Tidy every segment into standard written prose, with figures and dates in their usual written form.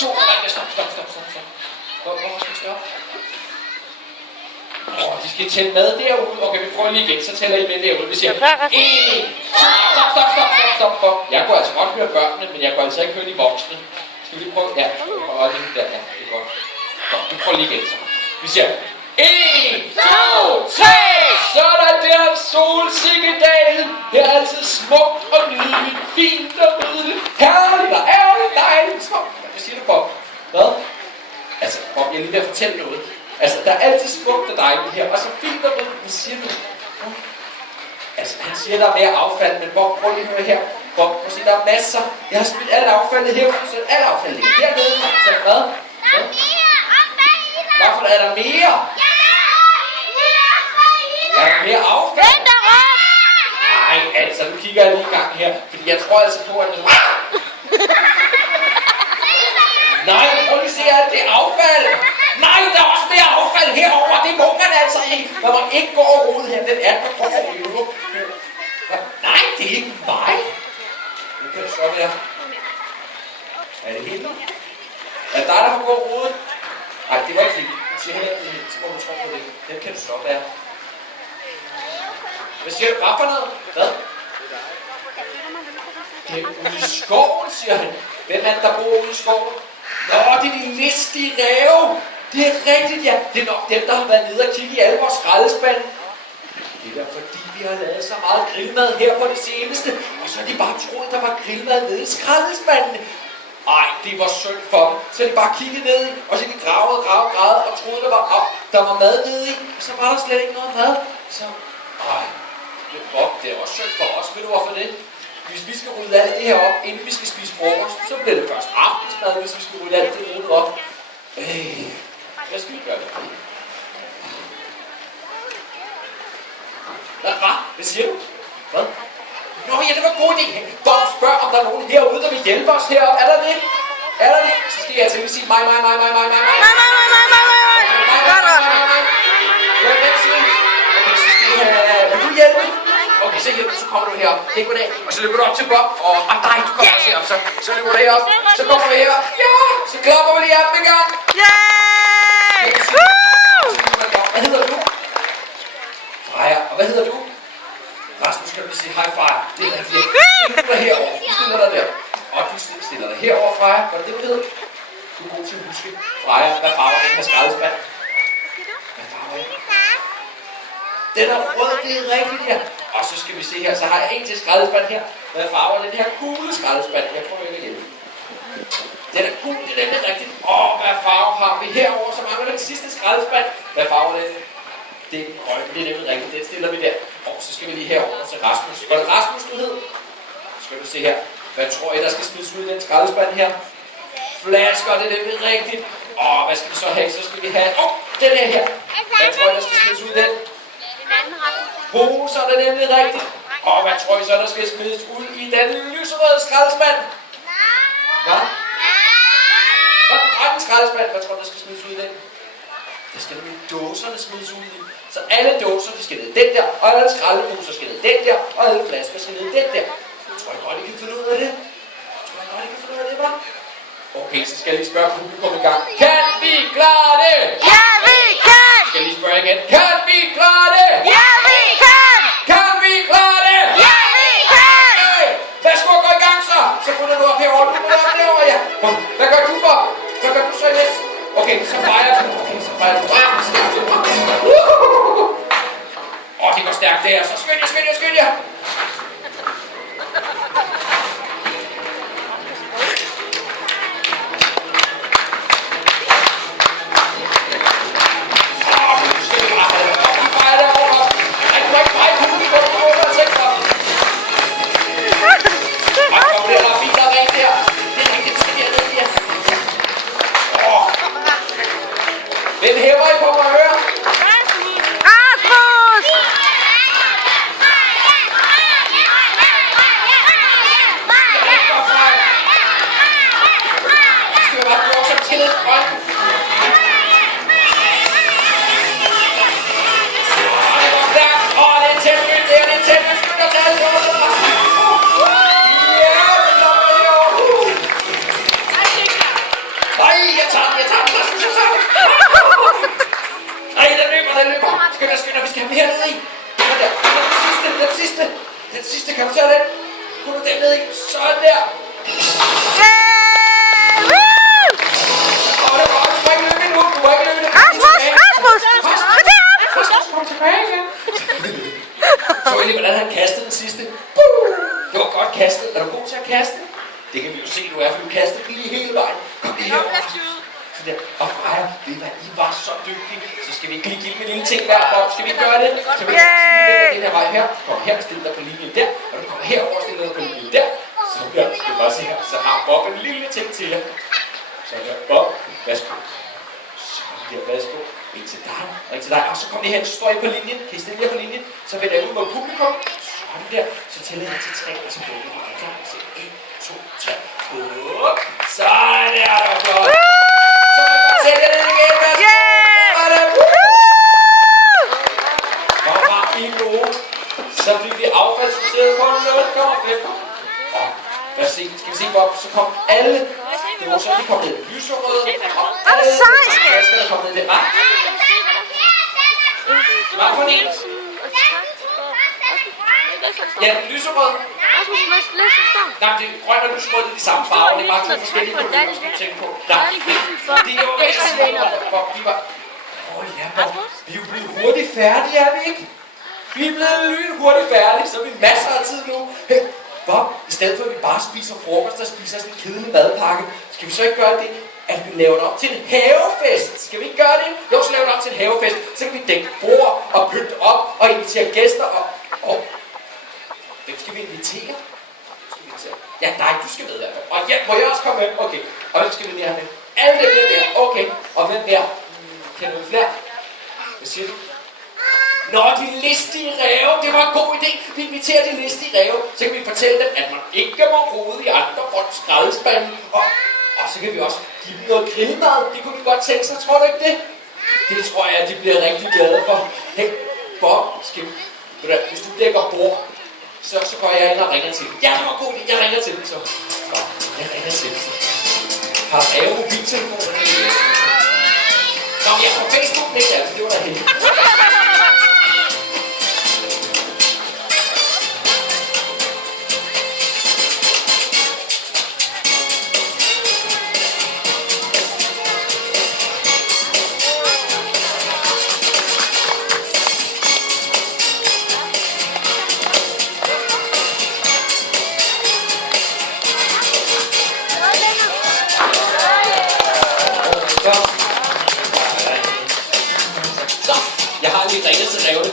2, nej, stop. Hvorfor skal vi stoppe? De skal tælle med derude. Okay, vi prøver lige igen, så tæller I med derude. Vi siger 1, 2, stop. Jeg kunne altså godt høre børnene, men jeg kunne altså ikke høre de voksne. Skal vi lige prøve? Ja, og det der, ja, det er godt. Godt, vi prøver lige igen så. Vi siger 1, 2, 3. Sådan der, Solsikkedal. Her er altid smukt og nydeligt, fint og nydeligt, herligt og ærligt, dejligt, smukt. Hvad siger du, Bob? Hvad? Altså, Bob, jeg er lige ved at fortælle noget. Altså, der er altid smukt og dejligt her, og så fint og nydeligt. Hvad siger du? Altså, han siger, der er mere affald, men Bob, prøv lige at høre her. Bob, prøv at sige, der er masser. Jeg har smidt alt affaldet her, så alt affaldet hernede. Så hvad? Hvorfor er der mere? Er der mere affald? Nej, altså, nu kigger jeg lige i gang her, fordi jeg tror altså på, at det... Nej, prøv lige at se alt det affald. Nej, der er også mere affald herover. Det må man altså ikke. Man må ikke gå og rode her. Hvem er det, der går og rode? Nej, det er ikke mig. Det kan det så være. Er det Hitler? Er det dig, der har gået og rode? Nej, det var ikke Hitler. Du siger heller ikke, så må du tro på det. Hvem kan det så være? Hvad siger du? Hvad for noget? Hvad? Det er ude i skoven, siger han. Hvem er det, der bor ude i skoven? Nå, det er de listige ræve. Det er rigtigt, ja. Det er nok dem, der har været nede og kigge i alle vores skraldespande. Det er da fordi, vi har lavet så meget grillmad her på det seneste. Og så har de bare troet, der var grillmad nede i skraldespandene. Ej, det var synd for dem. Så de bare kiggede ned i, og så de gravede og troede, der var mad nede i. Og så var der slet ikke noget mad. Så, det er også synd for os. Ved du hvorfor det? Hvis vi skal rydde alt det her op, inden vi skal spise frokost, så bliver det først aftensmad, hvis vi skal rydde alt det ryddet op. Hvad skal vi gøre det? Hvad siger du? Hvad? Nå ja, det var en god idé. Bob spørger, om der er nogen herude, der vil hjælpe os heroppe. Er der det? Er der det? Så skal jeg til at sige mig. Hvem siger I? Okay, så skal I vil du hjælpe? Okay, så hjælp, så kommer du herop. Det er goddag. Og så løber du op til Bob, og nej, du kommer også herop, så løber du herop. Så kommer vi herop. Ja! Så klapper vi lige op en gang. Yay! Hvad hedder du? Freja. Og hvad hedder du? Rasmus, kan du sige hej, Freja? Det er rigtigt. Du er herovre. Du stiller dig der. Og du stiller dig herovre, Freja. Hvad er det, du hedder? Du er god til at huske. Freja, hvad farver den her skraldespand? Hvad farver den? Den er rød, det er rigtigt, ja. Og så skal vi se her, så har jeg en til skraldespand her. Hvad farver den her gule skraldespand? Jeg prøver ikke igen. Den er gul, det er nemlig rigtigt. Hvad farve har vi herover? Så mangler den sidste skraldespand. Hvad farver den? Det er grøn, det er nemlig rigtigt. Den stiller vi der. Og så skal vi lige herover til Rasmus. Hvad er det Rasmus, du hed? Skal vi se her. Hvad tror I, der skal smides ud i den skraldespand her? Flasker, det er nemlig rigtigt. Hvad skal vi så have? Så skal vi have... den her. Hvad tror I, der skal smides ud i den? Poser, det er nemlig rigtigt. Hvad tror I så, der skal smides ud i den lyserøde skraldespand? Hvad? Hvad er den grønne skraldespand? Hvad tror du, der skal smides ud i den? Det skal nemlig dåserne smides ud i. Så alle dåser, de skal ned den der, og alle skraldeposer skal ned den der, og alle flasker skal ned den der. Tror I godt, I kan finde ud af det? Hva'? Okay, så skal jeg lige spørge publikum i gang. Kan vi klare det? Ja, vi kan! Skal jeg lige spørge igen. Kan vi klare det? Ja, vi kan! Kan vi klare det? Ja, vi kan! Værsgo, gå i gang så! Så putter du op herovre, du putter op derovre, ja. Hvad gør du, Bob? Hvad gør du så imens? Okay, så fejrer du. Det går stærkt der. Så skynd jer. Hvem hæver I på mig at høre? Rasmus! Nej, jeg tager den. Rasmus, jeg tager den. Nej, den løber. Skynd dig, vi skal have den hernede i. Den sidste, kan du tage den? Kunne du den ned i? Sådan der. Åh, det var godt. Du må ikke løbe endnu. Rasmus! Kom tilbage igen. Så I lige, hvordan han kastede den sidste. Det var godt kastet. Er du god til at kaste? Det kan vi jo se, du er, for du kastede lige hele vejen. Kom lige herover. Så der. Og Freja, ved I hvad, I var så dygtige. Så skal vi ikke lige give dem en lille ting hver Bob. Skal vi ikke gøre det? Så vi lige den her vej her. Kom her, stil dig på linjen der. Og du kommer herover, stil dig på linjen der. Så der, skal vi bare se her. Så har Bob en lille ting til jer. Så der, Bob, værsgo. Så her, værsgo. En til dig, og en til dig. Og så kom I hen, så står I på linjen. Kan I stille jer på linjen? Så vender jeg ud mod publikum. Sådan der. Så tæller jeg til 3, og så bukker vi. Klar, så 1, 2, 3. Up. Sådan der, der er flot. Så kan vi bare sætte jer ned igen. Hvor var I gode? Så fik vi affaldssorteret på 0,5. Og lad os se, skal vi se, Bob, så kom alle. Det var så, de kom ned lyserøde. Og alle flasker, der kom ned der. Hvad for en? Ja, lyserød. Nej, det er grøn og lyserød, det er de samme farver. Det er bare to forskellige kolleger, som du tænker på. Nej, det er jo ikke Bob, vi var... Vi er jo blevet hurtigt færdige, er vi ikke? Vi er blevet lynhurtigt færdige, så er vi masser af tid nu. Hey, Bob, i stedet for at vi bare spiser frokost og spiser sådan en kedelig madpakke, skal vi så ikke gøre det, at vi laver det op til en havefest? Skal vi ikke gøre det? Jo, så laver vi det op til en havefest. Så kan vi dække bord og pynte op og invitere gæster og... Hvem skal vi invitere? Ja, dig, du skal med i hvert fald. Og ja, må jeg også komme med? Okay. Og hvem skal vi lige have med? Alle dem der. Okay. Og hvem der? Kan du flere? Hvad siger du? Nå, de listige ræve. Det var en god idé. Vi inviterer de listige ræve. Så kan vi fortælle dem, at man ikke må rode i andre folks skraldespande. Og så kan vi også give dem noget grillmad. Det kunne de godt tænke sig. Tror du ikke det? Det tror jeg, at de bliver rigtig glade for. Hey, Bob, hvis du dækker bord, så går jeg ind og ringer til dem. Ja, det var god idé. Jeg ringer til dem så. Jeg ringer til dem så. Har ræve mobiltelefonen? Nå, jeg er på Facebook, ikke? Det var da heldigt.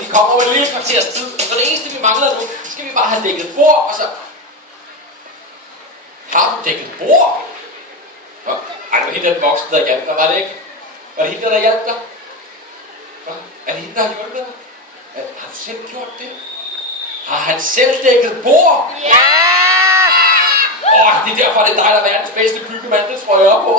De kommer over en lille kvarters tid, så det eneste vi mangler nu, skal vi bare have dækket bord, og så... Har du dækket bord? Ej, det var hende, den voksne, der hjalp dig, var det ikke? Var det hende, der hjalp dig? Er det hende, der har hjulpet dig? Har du selv gjort det? Har han selv dækket bord? Ja! Det er derfor, det er dig, der er verdens bedste byggemand, det tror jeg op på.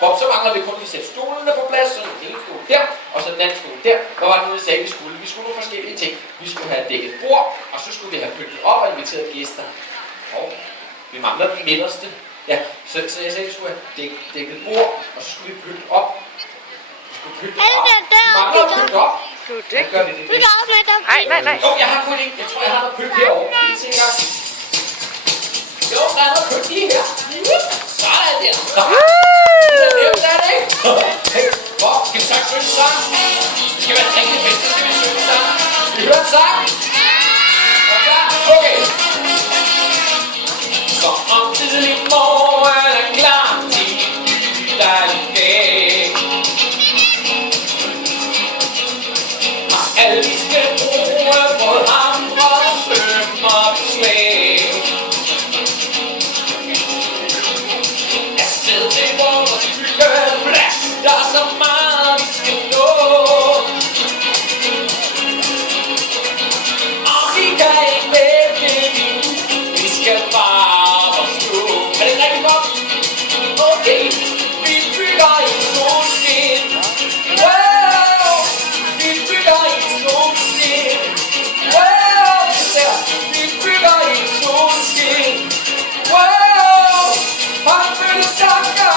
Bob, så mangler vi kun lige sætte stolene på plads, så den ene stol der, og så den anden stol der. Hvad var det nu, jeg sagde, vi skulle? Vi skulle nogle forskellige ting. Vi skulle have dækket bord, og så skulle vi have pyntet op og inviteret gæster. Og vi mangler den midterste. Ja, så jeg sagde, at vi skulle have dækket bord, og så skulle vi pynte op. Vi skulle pynte op. Vi mangler at pynte op. Hvad gør vi det? Nej. Jeg har kun en. Jeg tror, jeg har noget pynt herovre. Skal vi se en gang? Jo, der er noget pynt lige her. Sådan der. Det er nemt, er det ikke? Hey, Bob, skal vi synge en sang? Det skal være en rigtig fest, så skal vi synge en sang. Vi hører en sang? Er klar? Okay. Så om tidlig morgen er klar til en ny dejlig dag. Har alle vi skal bruge både hamre, søm og slag. Afsted til vores byggeplads, der er så meget vi skal nå. Og vi kan ikke vente endnu, vi skal bare forstå. Er det rigtigt, Bob? Okay, vi bygger i solskin. Wow, vi bygger i solskin. Wow, der, vi bygger i solskin. Wow, har du følt sanger?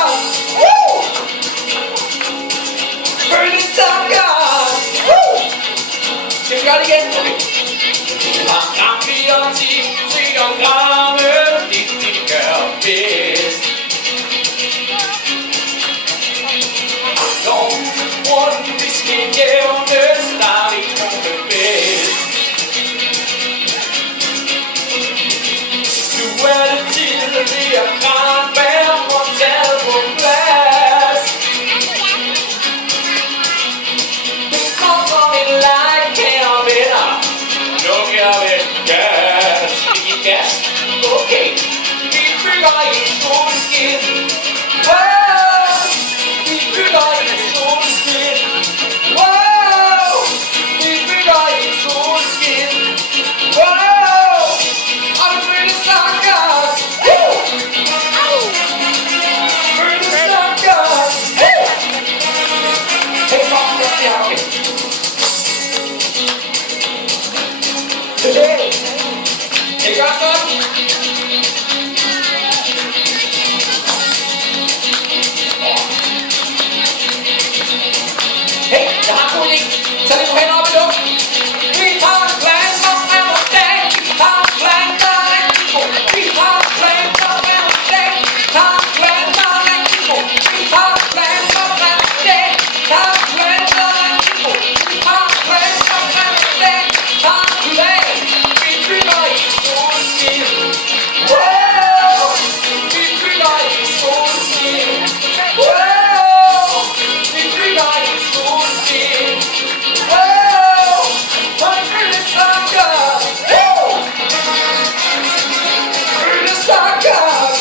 god idé. Så lige nu hænder op i luften. Vi har en plan, der fremmer dag. Vi har en plan, der er rigtig god. Vi har en plan, der fremmer dag. Vi har en plan, der er rigtig god. Vi har en plan, der fremmer dag. Vi har en plan, der er rigtig god. Vi har en plan, der fremmer dag. Vi har en plan. Vi bygger i solskin. Wow! Vi bygger i solskin. Wow! Vi bygger i solskin. Wow! For det føles så godt. Føles så godt.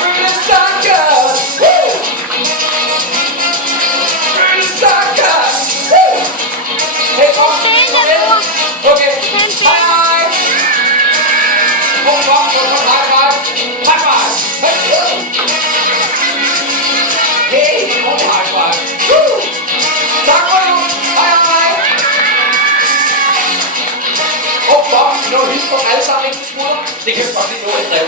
Føles så godt. Føles så godt. Hey, kom. Okay. Hej, hej. Kom, hej, hej. High five. Hey, kom, high five. Tak for nu. Hej, hej. Nå, vi når hilse på alle sammen, ikke til smutter. Det kan vi godt lige nå et drev.